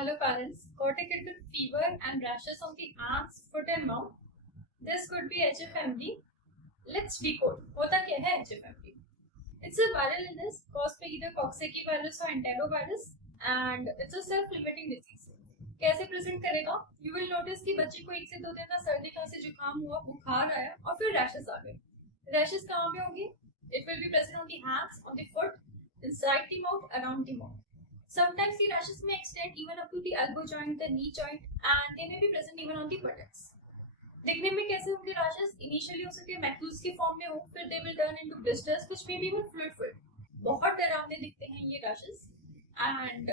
Hello parents, got a kid with fever and rashes on the hands, foot and mouth. This could be HFMD. Let's decode. होता क्या है HFMD? It's a viral illness caused by either Coxsackie virus or enterovirus and it's a self-limiting disease. कैसे present करेगा? You will notice कि बच्चे को 1 से 2 दिन का सर्दी खांसी जुकाम हुआ, बुखार आया और फिर रैशेस आ गए. रैशेस कहाँ पे होंगे? It will be present on the hands, on the foot, inside the mouth, around the mouth. Sometimes the rashes may extend even up to the elbow joint, the knee joint, and they may be present even on the buttocks. दिखने में कैसे होंगे rashes? Initially हो सकते हैं macules के form में हो, फिर they will turn into blisters, which may be even fluid. बहुत डरावने दिखते हैं ये rashes, and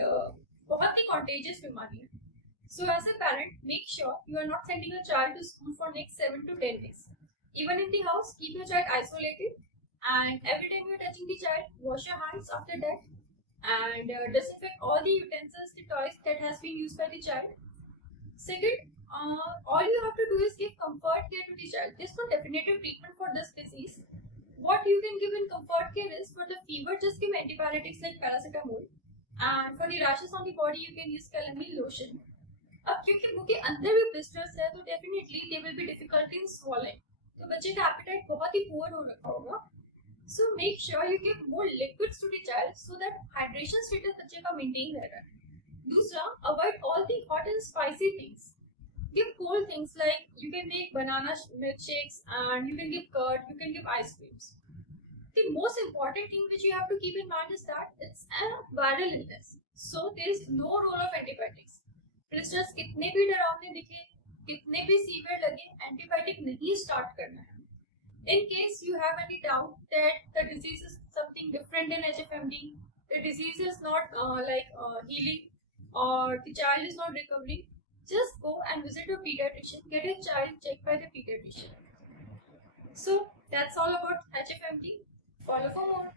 बहुत ही contagious बीमारी है. So as a parent, make sure you are not sending your child to school for next 7 to 10 days. Even in the house, keep your child isolated, and every time you are touching the child, wash your hands after that. And disinfect all the utensils, the toys that has been used by the child. Second, all you have to do is give comfort care to the child. There's no definitive treatment for this disease. What you can give in comfort care is for the fever, just give antibiotics like paracetamol. And for the rashes on the body, you can use calamine lotion. अब क्योंकि मुंह के अंदर भी blisters है, तो definitely they will be difficult in swallowing. तो बच्चे का appetite बहुत ही poor हो रखा होगा. So make sure you give more liquids to the child so that hydration status बच्चे का maintain रह रहा है. दूसरा, avoid all the hot and spicy things. Give cold things like you can make banana milkshakes and you can give curd, you can give ice creams. The most important thing which you have to keep in mind is that it's a viral illness. So there is no role of antibiotics. Blisters कितने भी डरावने दिखे, कितने भी severe लगे, antibiotic नहीं start करना है. In case you have any doubt that the disease is something different in HFMD, the disease is not healing or the child is not recovering, just go and visit your pediatrician, get your child checked by the pediatrician. So that's all about HFMD. Follow for more.